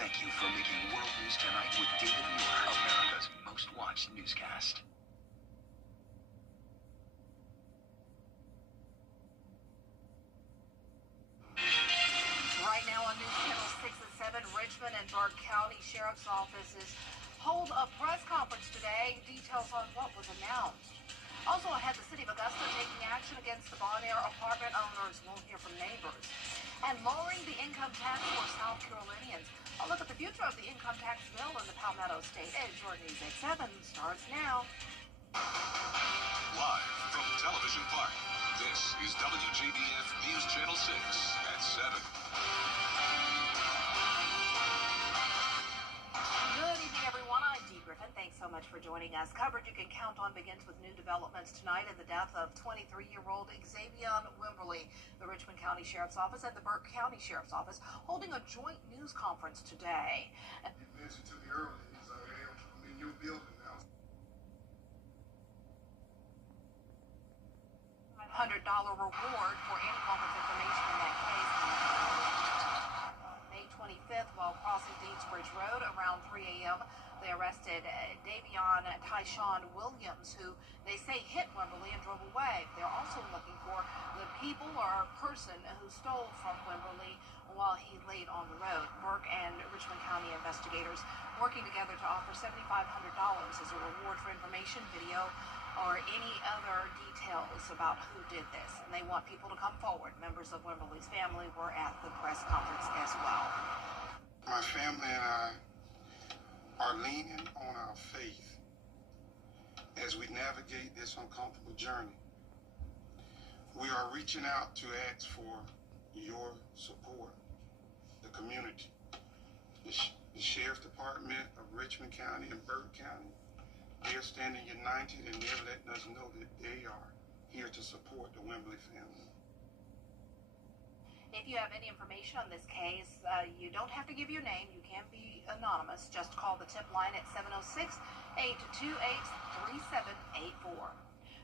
Thank you for making World News Tonight with David Muir, America's most watched newscast. Right now on News Channel 6 and 7, Richmond and Burke County Sheriff's Offices hold a press conference today. Details on what was announced. Also ahead, the city of Augusta taking action against the Bon Air apartment owners. Won't hear from neighbors. And lowering the income tax for South Carolinians. A look at the future of the income tax bill in the Palmetto State. And your News 87 starts now. Live from Television Park, this is WJBF News Channel 6 at 7. Good evening, everyone. I'm Dee Griffin. Thanks so much for joining us. Coverage you can count on begins with new developments tonight in the death of 23-year-old Xavier Wimberly. The Richmond County Sheriff's Office and the Burke County Sheriff's Office holding a joint news conference today. You mentioned to me earlier, I'm in your building now. $100 reward for anyone with information in that case. May 25th, while crossing Deansbridge Road around 3 a.m., they arrested Davion Tyshawn Williams, who they say hit Wimberly and drove away. They're also looking for the people or person who stole from Wimberly while he laid on the road. Burke and Richmond County investigators working together to offer $7,500 as a reward for information, video, or any other details about who did this. And they want people to come forward. Members of Wimberly's family were at the press conference as well. My family and I are leaning on our faith as we navigate this uncomfortable journey. We are reaching out to ask for your support, the community, the Sheriff's Department of Richmond County and Burke County. They are standing united and they're letting us know that they are here to support the Wimberly family. If you have any information on this case, you don't have to give your name. You can be anonymous. Just call the tip line at 706-828-3784.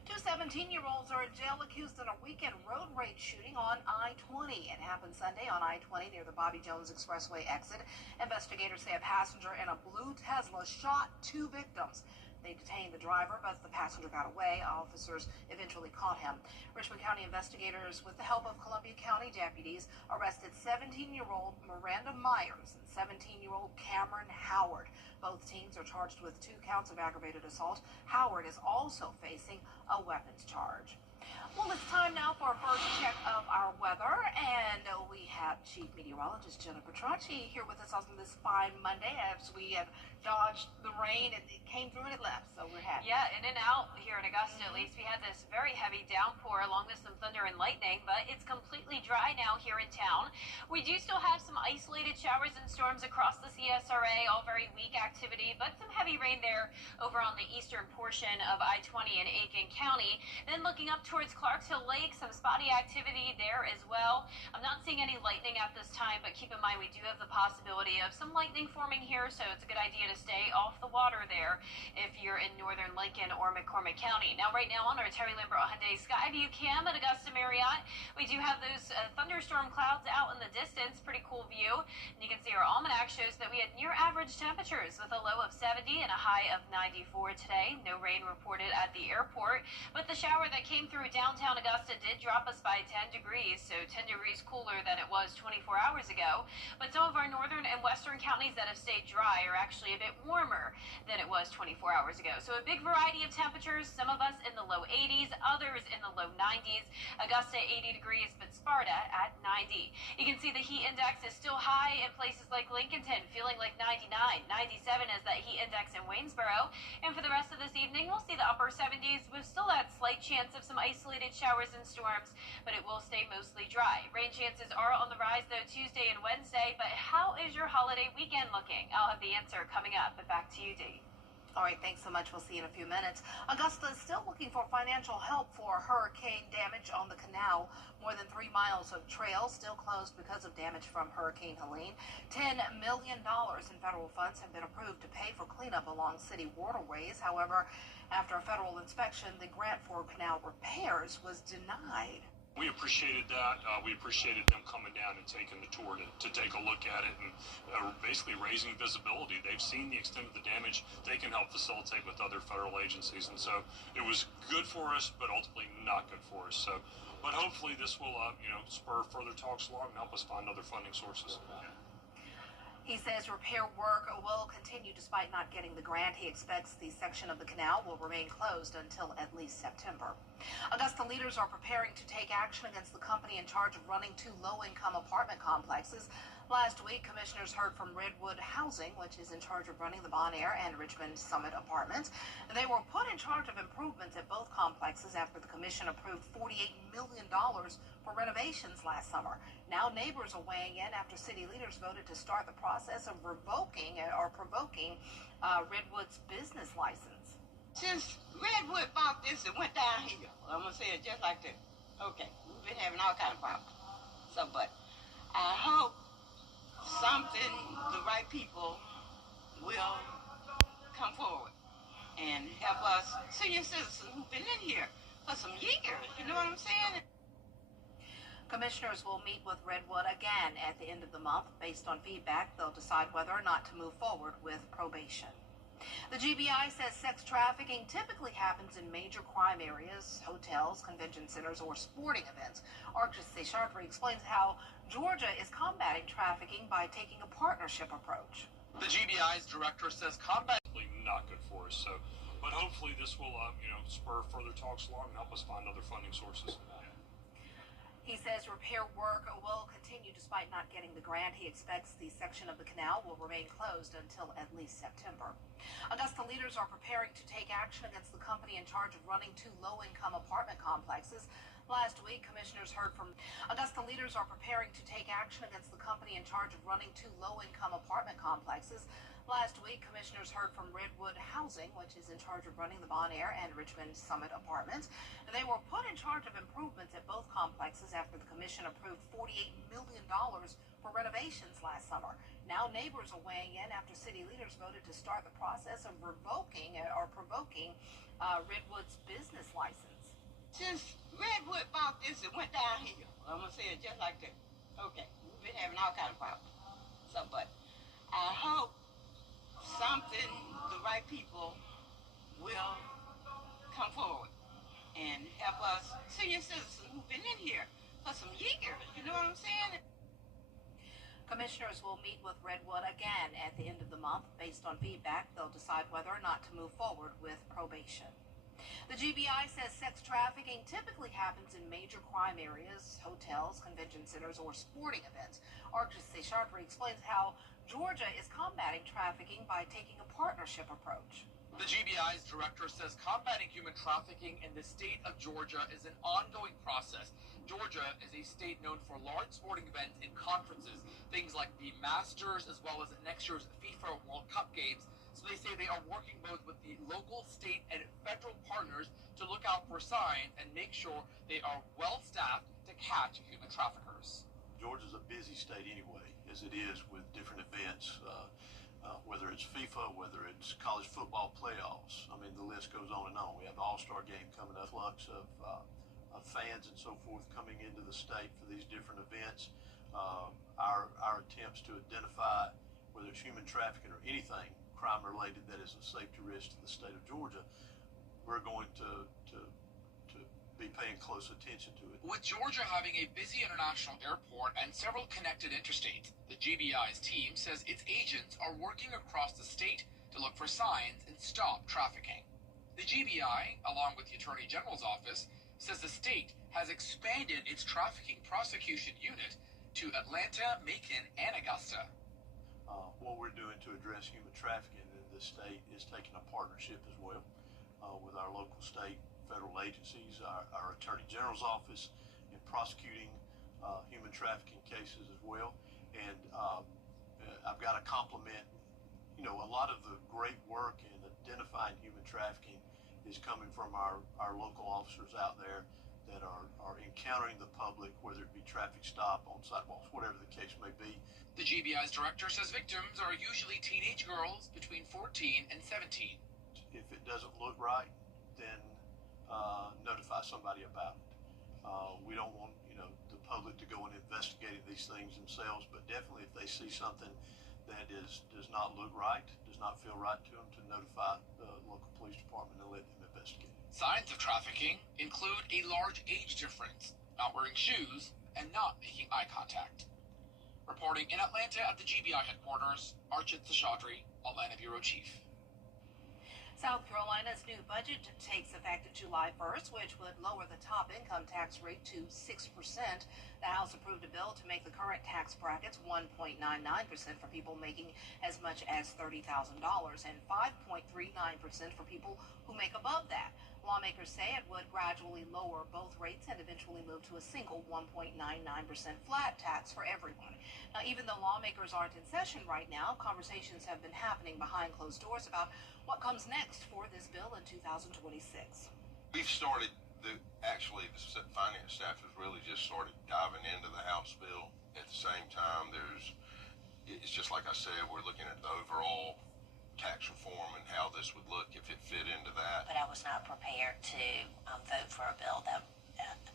Two 17-year-olds are in jail accused in a weekend road rage shooting on I-20. It happened Sunday on I-20 near the Bobby Jones Expressway exit. Investigators say a passenger in a blue Tesla shot two victims. They detained the driver, but the passenger got away. Officers eventually caught him. Richmond County investigators, with the help of Columbia County deputies, arrested 17-year-old Miranda Myers and 17-year-old Cameron Howard. Both teens are charged with 2 counts of aggravated assault. Howard is also facing a weapons charge. Well, it's time now for our first check of our weather, and we have Chief Meteorologist Jennifer Tracci here with us on this fine Monday as we have dodged the rain. It came through and it left, so we're happy. Yeah, in and out here in Augusta, at least. We had this very heavy downpour along with some thunder and lightning, but it's completely dry now here in town. We do still have some isolated showers and storms across the CSRA, all very weak activity, but some heavy rain there over on the eastern portion of I-20 in Aiken County. Then looking up towards Clarksville Lake, some spotty activity there as well. I'm not seeing any lightning at this time, but keep in mind we do have the possibility of some lightning forming here, so it's a good idea to stay off the water there if you're in northern Lincoln or McCormick County. Now, right now on our Terry Lambert Hyundai Skyview cam at Augusta Marriott, we do have those thunderstorm clouds out in the distance. Pretty cool view. And you can see our almanac shows that we had near average temperatures with a low of 70 and a high of 94 today. No rain reported at the airport, but the shower that came through downtown Augusta did drop us by 10 degrees, so 10 degrees cooler than it was 24 hours ago. But some of our northern and western counties that have stayed dry are actually a bit warmer than it was 24 hours ago. So a big variety of temperatures, some of us in the low 80s, others in the low 90s. Augusta 80 degrees, but Sparta at 90. You can see the heat index is still high in places like Lincolnton, feeling like 99. 97 is that heat index in Waynesboro. And for the rest of this evening, we'll see the upper 70s with still that slight chance of some isolated showers and storms, but it will stay mostly dry. Rain chances are on the rise, though, Tuesday and Wednesday. But how is your holiday weekend looking? I'll have the answer coming up, but back to you, Dee. All right, thanks so much. We'll see you in a few minutes. Augusta is still looking for financial help for hurricane damage on the canal. More than 3 miles of trails still closed because of damage from Hurricane Helene. $10 million in federal funds have been approved to pay for cleanup along city waterways. However, after a federal inspection, the grant for canal repairs was denied. We appreciated that. We appreciated them coming down and taking the tour to take a look at it and basically raising visibility. They've seen the extent of the damage. They can help facilitate with other federal agencies. And so it was good for us, but ultimately not good for us. So, but hopefully this will, spur further talks along and help us find other funding sources. He says repair work will continue despite not getting the grant. He expects the section of the canal will remain closed until at least September. Augusta leaders are preparing to take action against the company in charge of running two low-income apartment complexes. Last week, commissioners heard from Redwood Housing, which is in charge of running the Bon Air and Richmond Summit apartments. They were put in charge of improvements at both complexes after the commission approved $48 million for renovations last summer. Now neighbors are weighing in after city leaders voted to start the process of provoking Redwood's business license. Since Redwood bought this, it went downhill. I'm going to say it just like that. Okay, we've been having all kind of problems. So, but I hope the right people will come forward and help us senior citizens who've been in here for some years. You know what I'm saying? Commissioners will meet with Redwood again at the end of the month. Based on feedback, they'll decide whether or not to move forward with probation. The GBI says sex trafficking typically happens in major crime areas, hotels, convention centers, or sporting events. Archie Chartres explains how Georgia is combating trafficking by taking a partnership approach. The GBI's director says combat is not good for us. So, but hopefully this will, spur further talks along and help us find other funding sources. He says repair work will continue despite not getting the grant. He expects the section of the canal will remain closed until at least September. Augusta leaders are preparing to take action against the company in charge of running two low-income apartment complexes. Last week, commissioners heard from Augusta leaders are preparing to take action against the company in charge of running two low-income apartment complexes. Last week, commissioners heard from Redwood Housing, which is in charge of running the Bon Air and Richmond Summit apartments. They were put in charge of improvements at both complexes after the commission approved $48 million for renovations last summer. Now neighbors are weighing in after city leaders voted to start the process of provoking Redwood's business license. Since Redwood bought this, it went downhill. I'm going to say it just like that. Okay, we've been having all kind of problems. So, but I hope the right people will come forward and help us senior citizens who've been in here for some years. You know what I'm saying? Commissioners will meet with Redwood again at the end of the month. Based on feedback, they'll decide whether or not to move forward with probation. The GBI says sex trafficking typically happens in major crime areas, hotels, convention centers, or sporting events. Archie Chartres explains how Georgia is combating trafficking by taking a partnership approach. The GBI's director says combating human trafficking in the state of Georgia is an ongoing process. Georgia is a state known for large sporting events and conferences, things like the Masters as well as next year's FIFA World Cup games. So they say they are working both with the local, state, and federal partners to look out for signs and make sure they are well-staffed to catch human traffickers. Georgia's a busy state anyway, as it is with different events, whether it's FIFA, whether it's college football playoffs. I mean, the list goes on and on. We have the All-Star game coming up, flux of fans and so forth coming into the state for these different events. Our attempts to identify whether it's human trafficking or anything crime-related that is a safety risk to the state of Georgia, we're going to be paying close attention to it. With Georgia having a busy international airport and several connected interstates, the GBI's team says its agents are working across the state to look for signs and stop trafficking. The GBI, along with the Attorney General's office, says the state has expanded its trafficking prosecution unit to Atlanta, Macon, and Augusta. What we're doing to address human trafficking in this state is taking a partnership as well with our local, state, federal agencies, our Attorney General's office in prosecuting human trafficking cases as well. And I've got to compliment, a lot of the great work in identifying human trafficking is coming from our local officers out there that are encountering the public, whether it be traffic stop, on sidewalks, whatever the case may be. The GBI's director says victims are usually teenage girls between 14 and 17. If it doesn't look right, then notify somebody about it. We don't want, the public to go and investigate these things themselves, but definitely if they see something that does not look right, does not feel right to them, to notify the local police department and let them investigate. Signs of trafficking include a large age difference, not wearing shoes, and not making eye contact. Reporting in Atlanta at the GBI headquarters, Archit Seshadri, Atlanta Bureau Chief. South Carolina's new budget takes effect July 1st, which would lower the top income tax rate to 6%. The House approved a bill to make the current tax brackets 1.99% for people making as much as $30,000 and 5.39% for people who make above that. Lawmakers say it would gradually lower both rates and eventually move to a single 1.99% flat tax for everyone. Now, even though lawmakers aren't in session right now, conversations have been happening behind closed doors about what comes next for this bill in 2026. We've started, the finance staff has really just started diving into the House bill. At the same time, it's just like I said, we're looking at the overall tax reform and how this would look if it fit into that. But I was not prepared to vote for a bill that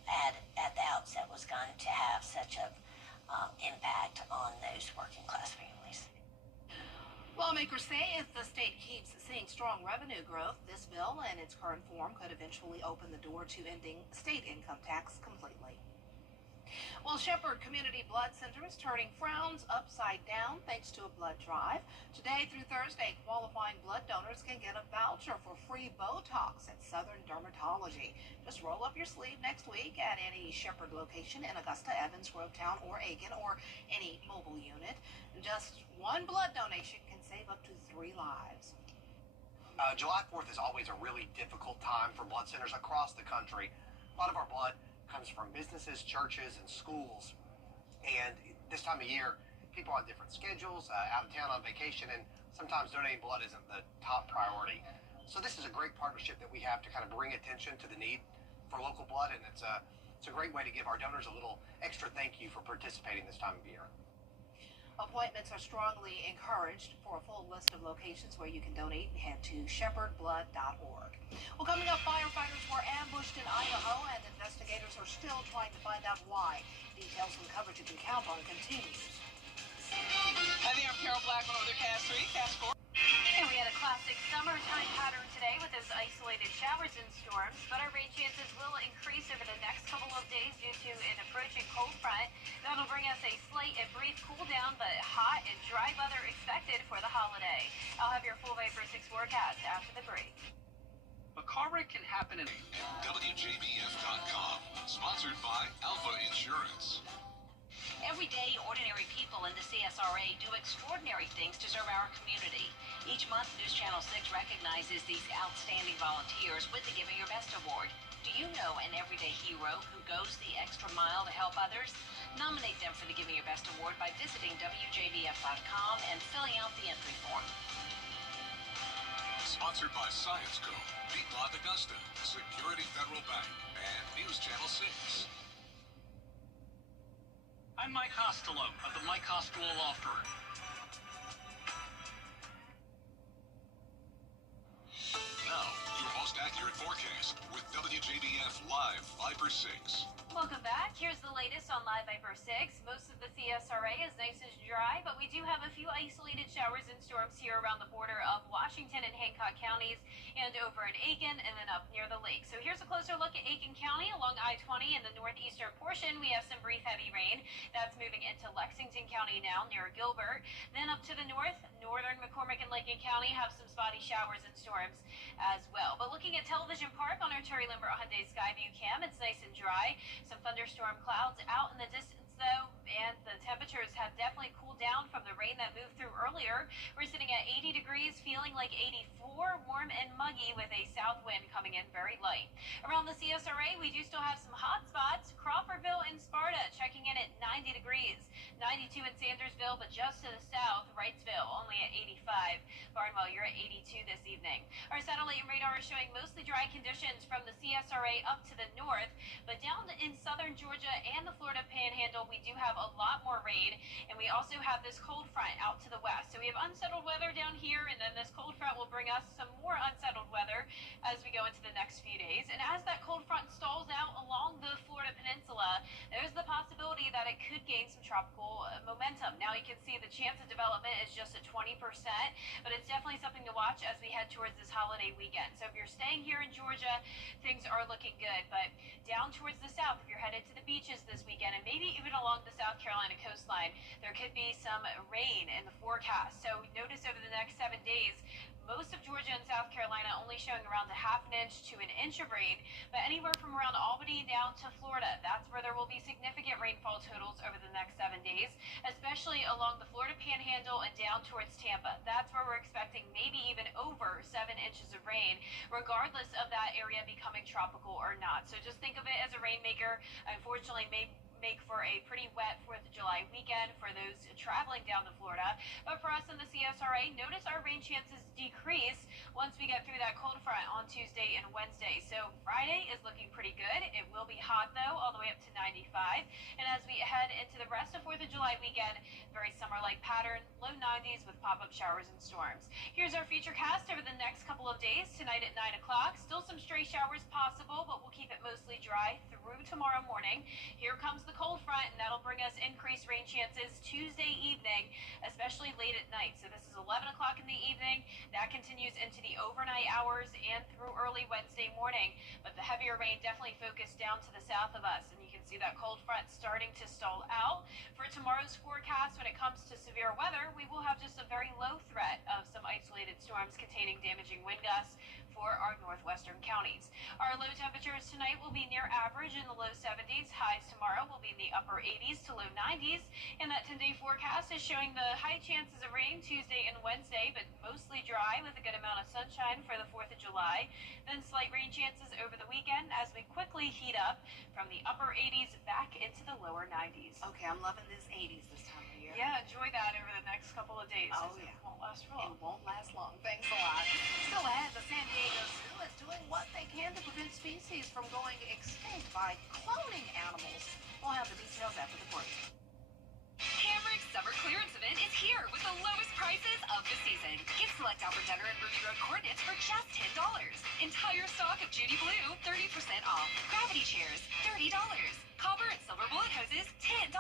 at the outset was going to have such a impact on those working class families. Lawmakers say if the state keeps seeing strong revenue growth, this bill in its current form could eventually open the door to ending state income tax completely. Well, Shepherd Community Blood Center is turning frowns upside down thanks to a blood drive. Today through Thursday, qualifying blood donors can get a voucher for free Botox at Southern Dermatology. Just roll up your sleeve next week at any Shepherd location in Augusta, Evans, Grovetown, or Aiken, or any mobile unit. Just one blood donation can save up to 3 lives. July 4th is always a really difficult time for blood centers across the country. A lot of our blood comes from businesses, churches, and schools. And this time of year, people are on different schedules, out of town on vacation, and sometimes donating blood isn't the top priority. So this is a great partnership that we have to kind of bring attention to the need for local blood, and it's a great way to give our donors a little extra thank you for participating this time of year. Appointments are strongly encouraged. For a full list of locations where you can donate, head to shepherdblood.org. Well, coming up, firefighters were ambushed in Idaho, and investigators are still trying to find out why. Details from coverage you can count on continues. Hi there, I'm Carol Black on Overcast 3, Cast 4. And we had a classic summertime pattern today with those isolated showers and storms, but our rain chances will increase over the next couple of days due to an approaching cold front. That'll bring us a slight and brief cool down, but hot and dry weather expected for the holiday. I'll have your full Viper 6 forecast after the break. A car wreck can happen in WJBF.com, sponsored by Alpha Insurance. Every day, ordinary people in the CSRA do extraordinary things to serve our community. Each month, News Channel 6 recognizes these outstanding volunteers with the Giving Your Best Award. Do you know an everyday hero who goes the extra mile to help others? Nominate them for the Giving Your Best Award by visiting WJBF.com and filling out the entry form. Sponsored by Science Co., Piedmont Augusta, Security Federal Bank, and News Channel 6. I'm Mike Costello of the Mike Costello Law Firm. Now, your most accurate forecast with WJBF Live Viper 6. Welcome back. Here's the latest on Live Viper 6. Most of the CSRA is nice and dry, but we do have a few isolated showers and storms here around the border of Washington and Hancock counties and over in Aiken and then up near the lake. So here's a closer look at Aiken County along I-20 in the northeastern portion. We have some brief heavy rain. That's moving into Lexington County now near Gilbert. Then up to the north, northern McCormick and Lincoln County have some spotty showers and storms as well. But looking at Television Park on our Terry Limbert Hyundai Skyview cam, it's nice and dry. Some thunderstorm clouds out in the distance though, and the temperatures have definitely cooled down from the rain that moved through earlier. We're sitting at 80 degrees, feeling like 84, warm and muggy with a south wind coming in very light. Around the CSRA, we do still have some hot spots. Crawfordville and Sparta checking in at 90 degrees. 92 in Sandersville, but just to the south, Wrightsville only at 85. Barnwell, you're at 82 this evening. Our satellite and radar is showing mostly dry conditions from the CSRA up to the north, but down in southern Georgia and the Florida Panhandle, we do have a lot more rain, and we also have this cold front out to the west. So we have unsettled weather down here, and then this cold front will bring us some more unsettled weather as we go into the next few days. And as that cold front stalls out along the Florida peninsula, there's the possibility that it could gain some tropical momentum. Now you can see the chance of development is just at 20%, but it's definitely something to watch as we head towards this holiday weekend. So if you're staying here in Georgia, things are looking good. But down towards the south, if you're headed to the beaches this weekend, and maybe even along the South Carolina coastline, there could be some rain in the forecast. So notice over the next 7 days, most of Georgia and South Carolina only showing around a ½ inch to an inch of rain, but anywhere from around Albany down to Florida, that's where there will be significant rainfall totals over the next 7 days, especially along the Florida Panhandle and down towards Tampa. That's where we're expecting maybe even over 7 inches of rain, regardless of that area becoming tropical or not. So just think of it as a rainmaker. Unfortunately, make for a pretty wet 4th of July weekend for those traveling down to Florida. But for us in the CSRA, notice our rain chances decrease once we get through that cold front on Tuesday and Wednesday. So Friday is looking pretty good. It will be hot though, all the way up to 95. And as we head into the rest of 4th of July weekend, very summer-like pattern, low 90s with pop-up showers and storms. Here's our future cast over the next couple of days. Tonight at 9 o'clock, still some stray showers possible, but we'll keep it mostly dry through tomorrow morning. Here comes the cold front, and that'll bring us increased rain chances Tuesday evening, especially late at night. So this is 11 o'clock in the evening. That continues into the overnight hours and through early Wednesday morning. But the heavier rain definitely focused down to the south of us, and you can see that cold front starting to stall out. For tomorrow's forecast, when it comes to severe weather, we will have just a very low threat of some isolated storms containing damaging wind gusts for our northwestern counties. Our low temperatures tonight will be near average in the low 70s. Highs tomorrow will be in the upper 80s to low 90s. And that 10-day forecast is showing the high chances of rain Tuesday and Wednesday, but mostly dry with a good amount of sunshine for the 4th of July. Then slight rain chances over the weekend as we quickly heat up from the upper 80s back into the lower 90s. Okay, I'm loving this 80s this time of year. Yeah, enjoy that over the next couple of days. Oh, yeah. It won't last for long. It won't last long. Thanks a lot. Still ahead, the San Diego Zoo is doing what they can to prevent species from going extinct by cloning animals. We'll have the details after the break. Hamrick's summer clearance event is here with the lowest prices of the season. Get select Albert Denner and Ruby Road coordinates for just $10. Entire stock of Judy Blue, 30% off. Gravity chairs, $30. Copper and silver bullet hoses, $10.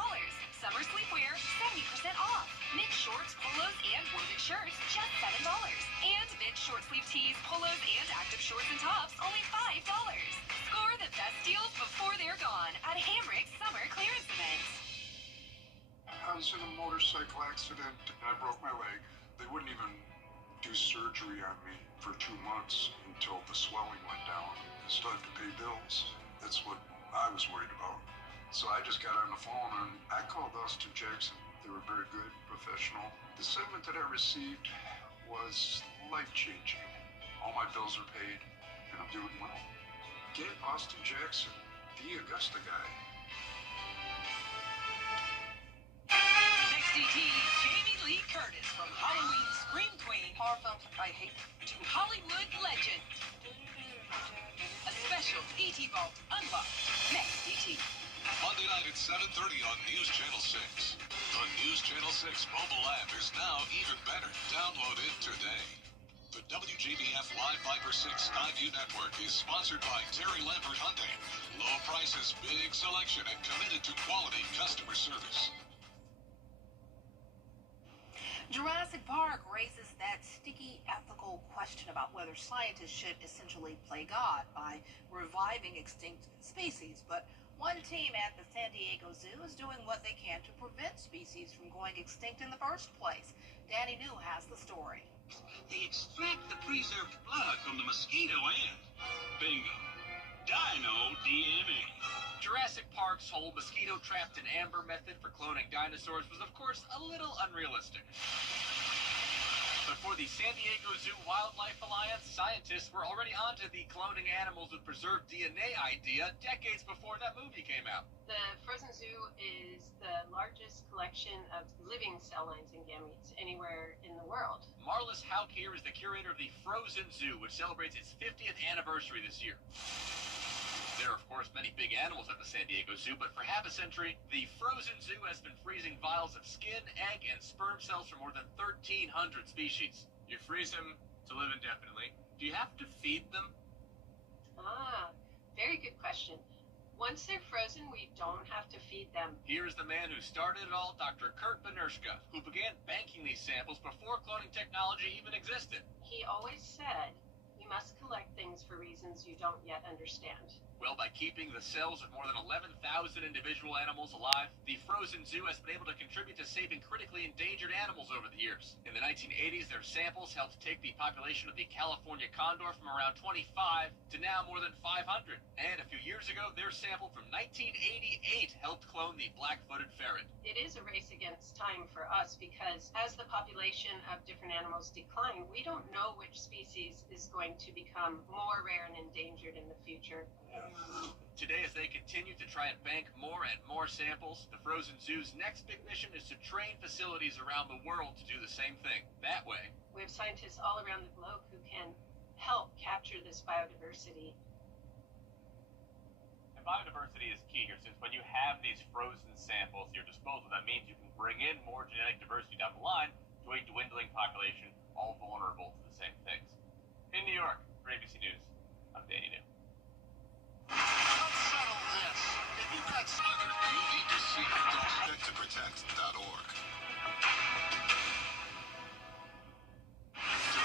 Summer sleepwear, 70% off. Men's shorts, polos, and woven shirts, just $7. And men's short sleeve tees, polos, and active shorts and tops, only $5. Score the best deals before they're gone at Hamrick's summer clearance event. I was in a motorcycle accident and I broke my leg. They wouldn't even do surgery on me for 2 months until the swelling went down. I still have to pay bills. That's what I was worried about. So I just got on the phone and I called Austin Jackson. They were very good, professional. The settlement that I received was life-changing. All my bills are paid and I'm doing well. Get Austin Jackson, the Augusta guy. Next ET, Jamie Lee Curtis from Halloween Scream Queen, horror films I hate, to Hollywood legend. A special ET Vault Unlocked. Next ET. Monday night at 7:30 on News Channel 6. The News Channel 6 mobile app is now even better. Download it today. The WJBF Live Viper 6 Skyview Network is sponsored by Terry Lambert Hyundai. Low prices, big selection, and committed to quality customer service. Jurassic Park raises that sticky ethical question about whether scientists should essentially play God by reviving extinct species. But one team at the San Diego Zoo is doing what they can to prevent species from going extinct in the first place. Danny New has the story. They extract the preserved blood from the mosquito and, bingo, dino DNA. Jurassic Park's whole mosquito-trapped in amber method for cloning dinosaurs was, of course, a little unrealistic. But for the San Diego Zoo Wildlife Alliance, scientists were already onto the cloning animals with preserved DNA idea decades before that movie came out. The Frozen Zoo is the largest collection of living cell lines and gametes anywhere in the world. Marlis Hauk here is the curator of the Frozen Zoo, which celebrates its 50th anniversary this year. There are, of course, many big animals at the San Diego Zoo, but for half a century, the frozen zoo has been freezing vials of skin, egg, and sperm cells for more than 1,300 species. You freeze them to live indefinitely. Do you have to feed them? Very good question. Once they're frozen, we don't have to feed them. Here's the man who started it all, Dr. Kurt Benershka, who began banking these samples before cloning technology even existed. He always said, you must collect things for reasons you don't yet understand. Well, by keeping the cells of more than 11,000 individual animals alive, the frozen zoo has been able to contribute to saving critically endangered animals over the years. In the 1980s, their samples helped take the population of the California condor from around 25 to now more than 500. And a few years ago, their sample from 1988 helped clone the black-footed ferret. It is a race against time for us because as the population of different animals decline, we don't know which species is going to become more rare and endangered in the future. Today, as they continue to try and bank more and more samples, the Frozen Zoo's next big mission is to train facilities around the world to do the same thing. That way, we have scientists all around the globe who can help capture this biodiversity. And biodiversity is key here, since when you have these frozen samples at your disposal, that means you can bring in more genetic diversity down the line to a dwindling population, all vulnerable to the same things. In New York, for ABC News, I'm Danny New. Let's settle this. If you've got something you need to see, protect.org. The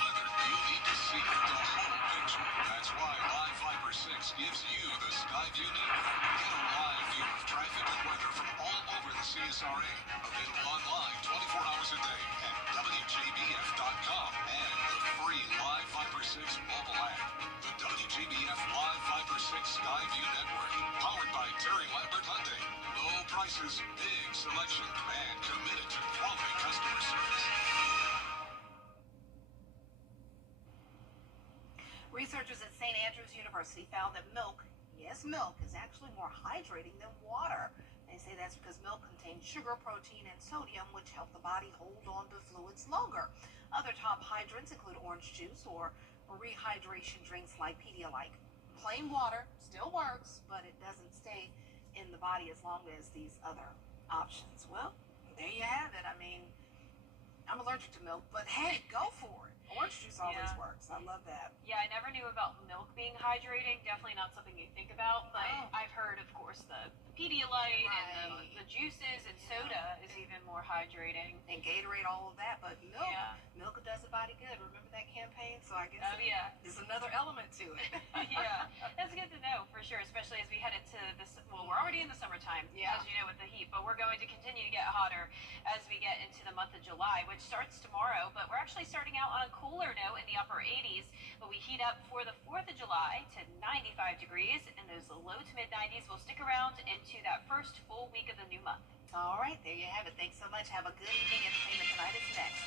weather you need to see, the whole picture. That's why Live Fiber 6 gives you the Skyview network. Get a live view of traffic and weather from all over the CSRA. Available online 24 hours a day at WJBF.com and the free Live Fiber 6 mobile app. The WJBF Live Fiber 6 Skyview network. Powered by Terry Lambert Hyundai. Low prices, big selection, and committed to quality customer service. Researchers at St. Andrews University found that milk, yes, milk, is actually more hydrating than water. They say that's because milk contains sugar, protein, and sodium, which help the body hold on to fluids longer. Other top hydrants include orange juice or rehydration drinks like Pedialyte. Plain water still works, but it doesn't stay in the body as long as these other options. Well, there you have it. I mean, I'm allergic to milk, but hey, go for it. Orange juice always works. I love that. Yeah, I never knew about milk being hydrating. Definitely not something you think about, but I've heard, of course, the Pedialyte and the juices and soda is even more hydrating. And Gatorade, all of that, but milk, milk does the body good. Remember that campaign? So I guess there's another element to it. Yeah, that's good to know for sure, especially as we head into this. Well, we're already in the summertime, as you know, with the heat, but we're going to continue to get hotter as we get into the month of July, which starts tomorrow. But we're actually starting out on a cooler note in the upper 80s, but we heat up for the 4th of July to 95 degrees, and those low to mid 90s will stick around into that first full week of the new month. All right, there you have it. Thanks so much. Have a good evening. Entertainment Tonight is next.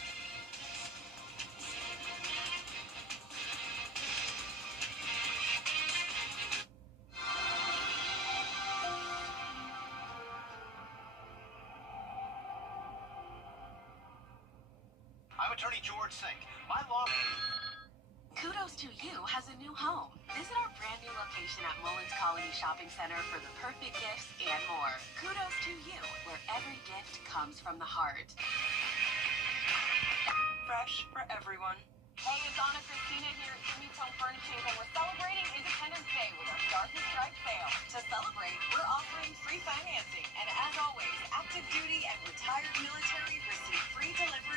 I'm Attorney George Sink. My law... Kudos to You has a new home. Visit our brand new location at Mullins Colony Shopping Center for the perfect gifts and more. Kudos to You, where every gift comes from the heart. Fresh for everyone. Hey, it's Anna Christina here at Jimmy's Home Furnishings, and we're celebrating Independence Day with our Stars and Stripes sale. To celebrate, we're offering free financing, and as always, active duty and retired military receive free delivery